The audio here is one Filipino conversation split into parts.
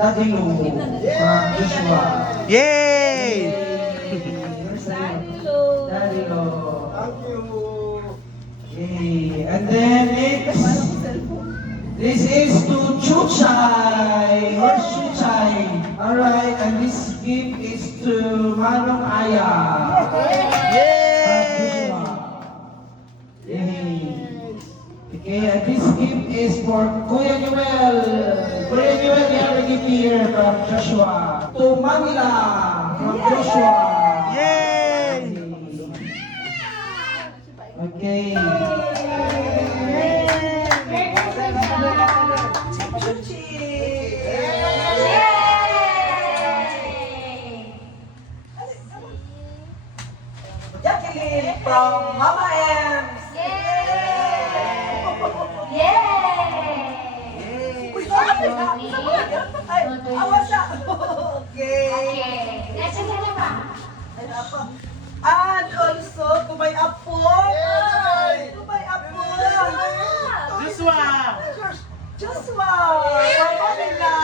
Daddy Lou from Joshua. Yay! Daddy Lou. Thank you. Okay. And then next, this is to Chuchay. Where's Chuchay? Alright, and this gift is to Manong Aya. Yay! Okay, and this gift is for Kuya Newell. Kuya Newell, you have a gift here from Joshua. To Manila from Joshua. Yay! Okay. Jacqueline from Mama Ems. Ay, awas siya. Okay. And also, to my apo. To my apo. Joshua! Joshua. From Manila.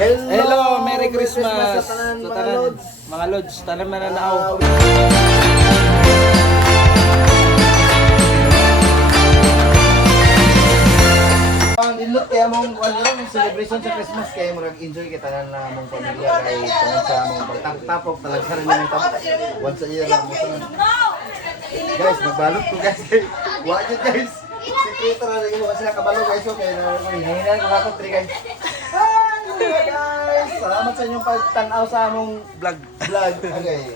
Hello, Merry Christmas sa tanan, mga lods, tanan mananaw. Ang nindot kaya mong celebration sa Christmas kaya mo nag-enjoy kita na mong pamilya kay tungkol sa mong pagtapok talaga sa rin yung tapos once a year lang mo guys magbalot ko guys kay watch it guys secret na rin mo kasi nakabalo guys okay na hinahinan ko ako 3 guys guys salamat sa inyong pagtanaw sa among vlog okay.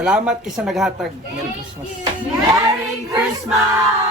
Salamat kisa naghatag. Merry Christmas. Merry Christmas!